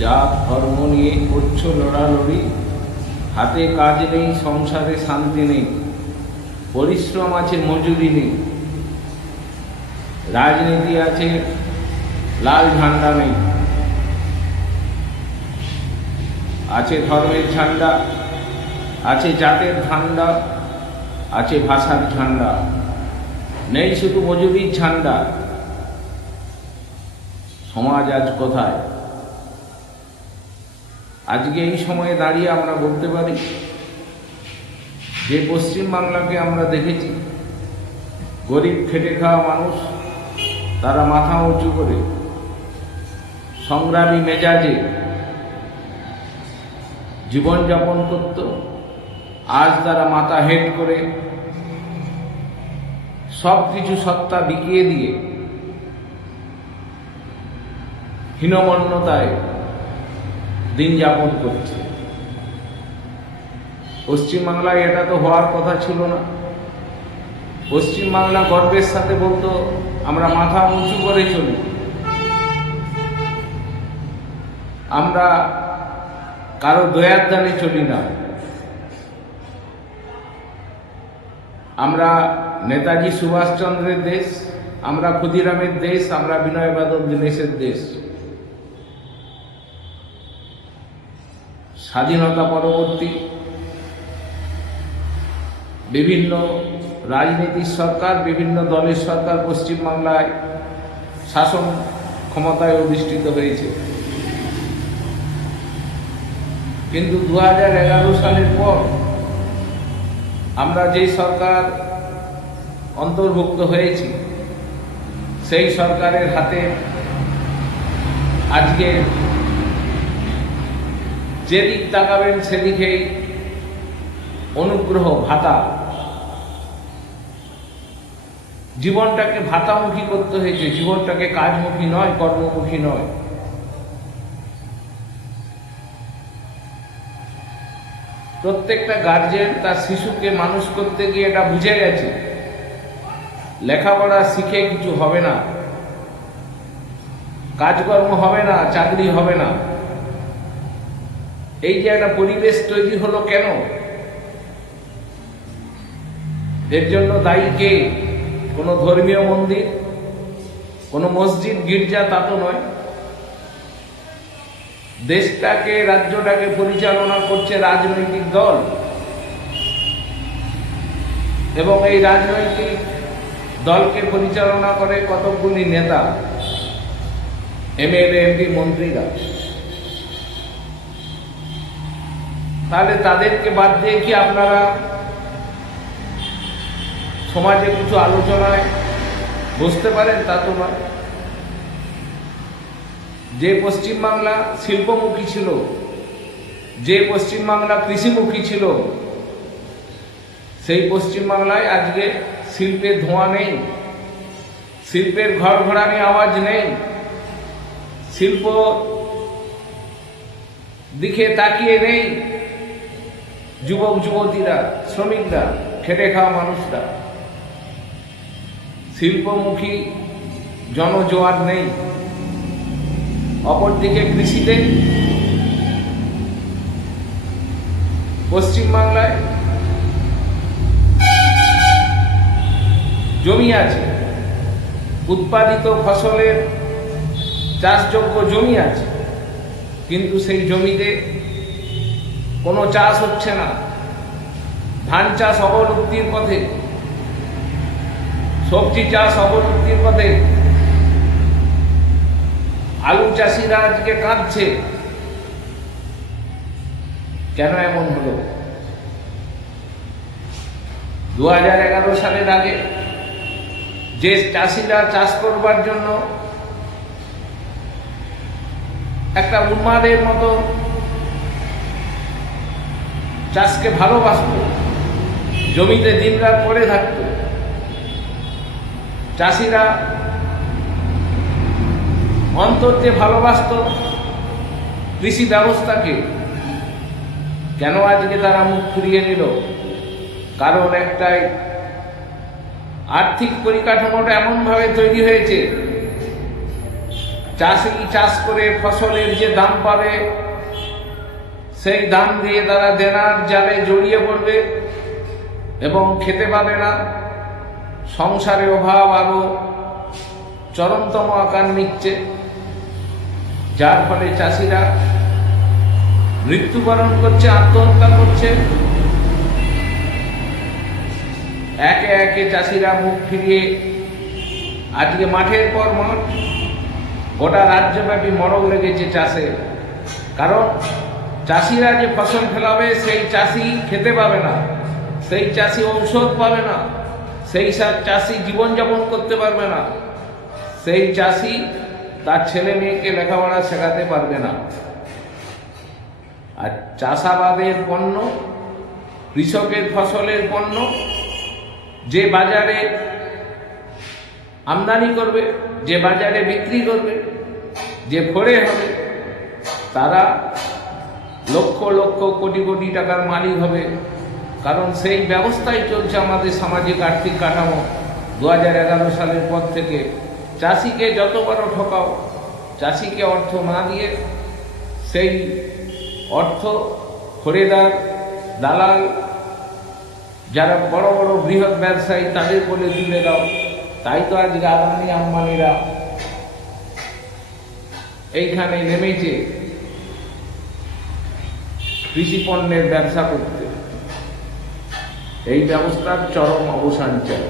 জাত ধর্ম নিয়ে করছো লড়ালড়ি, হাতে কাজ নেই, সংসারে শান্তি নেই, পরিশ্রম আছে মজুরি নেই, রাজনীতি আছে লাল ঝান্ডা নেই, আছে ধর্মের ঝান্ডা, আছে জাতের ঝান্ডা, আছে ভাষার ঝান্ডা, নেই শুধু মজুরির ঝান্ডা। সমাজ আজ কোথায়? আজকে এই সময়ে দাঁড়িয়ে আমরা বলতে পারি যে পশ্চিমবাংলাকে আমরা দেখেছি, গরিব খেটে খাওয়া মানুষ তারা মাথা উঁচু করে সংগ্রামী মেজাজে জীবনযাপন করত। আজ তারা মাথা হেট করে সব কিছু সত্তা বিকিয়ে দিয়ে হীনমন্যতায় দিন যাপন করছে। পশ্চিমবাংলায় এটা তো হওয়ার কথা ছিল না। পশ্চিমবাংলা গর্বের সাথে বলতো, আমরা মাথা উঁচু করে চলি, আমরা কারো দয়ার দানে চলি না, আমরা নেতাজি সুভাষচন্দ্রের দেশ, আমরা ক্ষুদিরামের দেশ, আমরা বিনয় বাদল দীনেশের দেশ। স্বাধীনতা পরবর্তী বিভিন্ন রাজনীতির সরকার, বিভিন্ন দলের সরকার পশ্চিমবাংলায় শাসন ক্ষমতায় অধিষ্ঠিত হয়েছে, কিন্তু 2011 সালের পর আমরা যে সরকার অন্তর্ভুক্ত হয়েছি, সেই সরকারের হাতে আজকে যেদিক তাকাবেন সেদিকেই অনুগ্রহ ভাতা। জীবনটাকে ভাতামুখী করতে হয়েছে, জীবনটাকে কাজমুখী নয়, কর্মমুখী নয়। প্রত্যেকটা গার্জেন তার শিশুকে মানুষ করতে গিয়ে এটা বুঝে গেছে, লেখাপড়া শিখে কিছু হবে না, কাজকর্ম হবে না, চাকরি হবে না। এই যে একটা পরিবেশ তৈরি হলো কেন? এর জন্য দায়ী কে? কোনো ধর্মীয় মন্দির, কোনো মসজিদ, গির্জা তা তো নয়। দেশটাকে, রাজ্যটাকে পরিচালনা করছে রাজনৈতিক দল, এবং এই রাজনৈতিক দলকে পরিচালনা করে কতকগুলি নেতা, এমএলএ, এমপি, মন্ত্রীরা। তাহলে তাদেরকে বাদ দিয়ে কি আপনারা সমাজে কিছু আলোচনায় বসতে পারেন? তা তো নয়। যে পশ্চিমবাংলা শিল্পমুখী ছিল, যে পশ্চিমবাংলা কৃষিমুখী ছিল, সেই পশ্চিমবাংলায় আজকে শিল্পের ধোঁয়া নেই, শিল্পের ঘড়ঘড়ানি আওয়াজ নেই, শিল্প দিকে তাকিয়ে নেই যুবক যুবতীরা, শ্রমিকরা, খেটে খাওয়া মানুষরা। শিল্পমুখী জনজোয়ার নেই। অপরদিকে কৃষিতে পশ্চিমবাংলায় জমি আছে, উৎপাদিত ফসলের চাষযোগ্য জমি আছে, কিন্তু সেই জমিতে কোনো চাষ হচ্ছে না। ধান চাষ অবলুপ্তির পথে, সবজি চাষ অবলুপ্তির পথে, আলু চাষিরা আজকে কাঁদছে। কেন এমন হলো? 2011 সালের আগে যে চাষিরা চাষ করবার জন্য একটা উন্মাদের মতো চাষকে ভালোবাসত, জমিতে দিনরাত পড়ে থাকত, চাষিরা অন্তর যে ভালোবাসত কৃষি ব্যবস্থাকে, কেন আজকে তারা মুখ ফিরিয়ে নিল? কারণ একটাই, আর্থিক পরিকাঠামোটা এমনভাবে তৈরি হয়েছে চাষি চাষ করে ফসলের যে দাম পাবে সেই দাম দিয়ে তারা দেনার জালে জড়িয়ে পড়বে এবং খেতে পাবে না। সংসারে অভাব আরো চরমতম আকার নিচ্ছে, যার ফলে চাষিরা মৃত্যুবরণ করছে, আত্মহত্যা করছে। একে একে চাষিরা মুখ ফিরিয়ে আজকে মাঠের পর মাঠ, গোটা রাজ্যব্যাপী মরক লেগেছে চাষে। কারণ চাষিরা যে ফসল ফেলাবে সেই চাষি খেতে পাবে না, সেই চাষি ঔষধ পাবে না, সেই চাষি জীবনযাপন করতে পারবে না, সেই চাষি তার ছেলে মেয়েকে লেখাপড়া শেখাতে পারবে না। আর চাষাবাদের পণ্য, কৃষকের ফসলের পণ্য যে বাজারে আমদানি করবে, যে বাজারে বিক্রি করবে, যে ফড়ে হবে, তারা লক্ষ লক্ষ কোটি কোটি টাকার মালিক হবে। কারণ সেই ব্যবস্থাই চলছে আমাদের সামাজিক আর্থিক কাঠামো। 2011 সালের পর থেকে চাষিকে যত বড় ঠকাও, চাষিকে অর্থ না দিয়ে সেই অর্থ খরিদার, দালাল, যারা বড় বড় বৃহৎ ব্যবসায়ী তাদের বলে তুলে দাও। তাই তো আজকে আদানি আম্বানিরা এইখানে নেমেছে কৃষি পণ্যের ব্যবসা করতে। এই ব্যবস্থার চরম অবসান চাই।